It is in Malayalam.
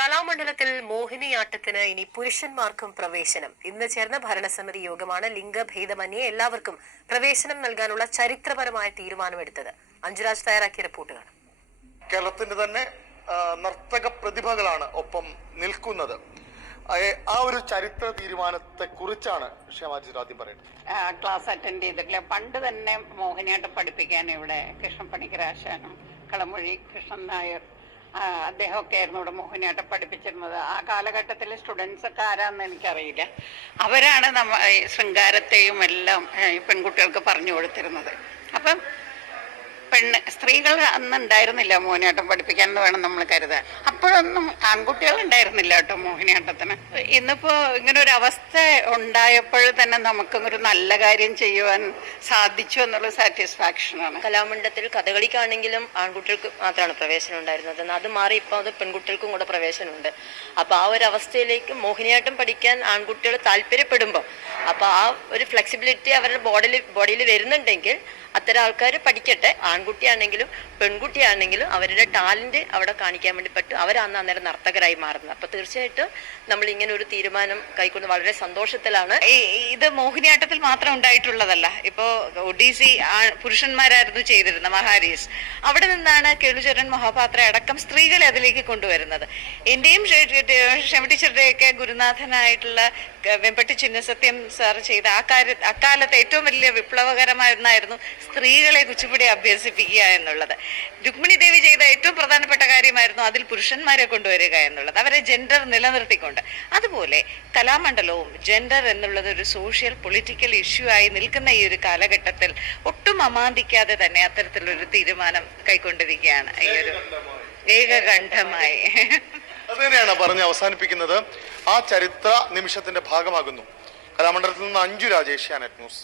കലാമണ്ഡലത്തിൽ മോഹിനിയാട്ടത്തിന് ഇനി പുരുഷന്മാർക്കും പ്രവേശനം. ഇന്ന് ചേർന്ന ഭരണസമിതി യോഗമാണ് ലിംഗഭേദമന്യേ എല്ലാവർക്കും പ്രവേശനം നൽകാനുള്ള ചരിത്രപരമായ തീരുമാനമെടുത്തത്. അഞ്ജുരാജ് തയ്യാറാക്കിയ റിപ്പോർട്ടുകൾ. കേരളത്തിന്റെ തന്നെ നർത്തക പ്രതിഭകളാണ് ഒപ്പം നിൽക്കുന്നത്. ആ, ഒരു ചരിത്ര തീരുമാനത്തെ കുറിച്ചാണ് ക്ഷേമാജി ആദ്യം പറയുന്നത്. ക്ലാസ് അറ്റൻഡ് ചെയ്തിട്ടില്ല. പണ്ട് തന്നെ മോഹിനിയാട്ടം പഠിപ്പിക്കാൻ ഇവിടെ കൃഷ്ണൻ പണിക്കരാശാനും കളമൊഴി കൃഷ്ണൻ നായർ അദ്ദേഹമൊക്കെ ആയിരുന്നു ഇവിടെ മോഹിനിയാട്ടം പഠിപ്പിച്ചിരുന്നത്. ആ കാലഘട്ടത്തിലെ സ്റ്റുഡൻസ് ഒക്കെ ആരാന്ന് എനിക്കറിയില്ല. അവരാണ് നമ്മ ശൃംഗാരത്തെയും എല്ലാം പെൺകുട്ടികൾക്ക് പറഞ്ഞു കൊടുത്തിരുന്നത്. അപ്പം പെണ്ണ് സ്ത്രീകൾ അന്ന് ഉണ്ടായിരുന്നില്ല മോഹിനിയാട്ടം പഠിപ്പിക്കാൻ എന്ന് വേണം നമ്മൾ കരുതാൻ. അപ്പോഴൊന്നും ആൺകുട്ടികൾ ഉണ്ടായിരുന്നില്ല കേട്ടോ മോഹിനിയാട്ടത്തിന്. ഇന്നിപ്പോ ഇങ്ങനെ ഒരു അവസ്ഥ ഉണ്ടായപ്പോൾ തന്നെ നമുക്കൊരു നല്ല കാര്യം ചെയ്യുവാൻ സാധിച്ചു എന്നുള്ള സാറ്റിസ്ഫാക്ഷനാണ്. കലാമണ്ഡലത്തിൽ കഥകളിക്കാണെങ്കിലും ആൺകുട്ടികൾക്ക് മാത്രമാണ് പ്രവേശനം ഉണ്ടായിരുന്നത്. അത് മാറി ഇപ്പോൾ അത് പെൺകുട്ടികൾക്കും കൂടെ പ്രവേശനമുണ്ട്. അപ്പോൾ ആ ഒരു അവസ്ഥയിലേക്ക് മോഹിനിയാട്ടം പഠിക്കാൻ ആൺകുട്ടികൾ താല്പര്യപ്പെടുമ്പോൾ അപ്പോൾ ആ ഒരു ഫ്ലെക്സിബിലിറ്റി അവരുടെ ബോഡിയിൽ ബോഡിയിൽ വരുന്നുണ്ടെങ്കിൽ അത്തരം ആൾക്കാർ പഠിക്കട്ടെ ആൺകുട്ടിയാണെങ്കിലും പെൺകുട്ടിയാണെങ്കിലും അവരുടെ ടാലന്റ് അവിടെ കാണിക്കാൻ വേണ്ടി പറ്റും. അവരാണ് അന്നേരം നർത്തകരായി മാറുന്നത്. അപ്പൊ തീർച്ചയായിട്ടും നമ്മൾ ഇങ്ങനെ ഒരു തീരുമാനം കൈക്കൊണ്ട് വളരെ സന്തോഷത്തിലാണ്. ഇത് മോഹിനിയാട്ടത്തിൽ മാത്രം ഉണ്ടായിട്ടുള്ളതല്ല. ഇപ്പോ ഒഡീസി പുരുഷന്മാരായിരുന്നു ചെയ്തിരുന്ന മഹാരീസ്. അവിടെ നിന്നാണ് കേളുചരൺ മഹാപാത്ര അടക്കം സ്ത്രീകളെ അതിലേക്ക് കൊണ്ടുവരുന്നത്. എന്റെയും ക്ഷമടീച്ചറുടെയൊക്കെ ഗുരുനാഥനായിട്ടുള്ള വെമ്പട്ടി ചിന്നസത്യം സാർ ചെയ്ത ആ കാര്യ അക്കാലത്ത് ഏറ്റവും വലിയ വിപ്ലവകരമായിരുന്നായിരുന്നു സ്ത്രീകളെ കുച്ചിപ്പുടി അഭ്യസിപ്പിക്കുക എന്നുള്ളത്. രുക്മിണി ദേവി ചെയ്ത ഏറ്റവും പ്രധാനപ്പെട്ട കാര്യമായിരുന്നു അതിൽ പുരുഷന്മാരെ കൊണ്ടുവരിക എന്നുള്ളത്. അവരെ ജെൻഡർ നിലനിർത്തിക്കൊണ്ട്. അതുപോലെ കലാമണ്ഡലവും ജെൻഡർ എന്നുള്ളത് ഒരു സോഷ്യൽ പൊളിറ്റിക്കൽ ഇഷ്യൂ ആയി നിൽക്കുന്ന ഈ ഒരു കാലഘട്ടത്തിൽ ഒട്ടും അമാന്തിക്കാതെ തന്നെ അത്തരത്തിലൊരു തീരുമാനം കൈക്കൊണ്ടിരിക്കുകയാണ്. ഈ ഒരു ഏകകണ്ഠമായി. അത് തന്നെയാണ് പറഞ്ഞ് അവസാനിപ്പിക്കുന്നത് ആ ചരിത്ര നിമിഷത്തിന്റെ ഭാഗമാകുന്നു. കലാമണ്ഡലത്തിൽ നിന്ന് അഞ്ചു രാജേഷ് ന്യൂസ്.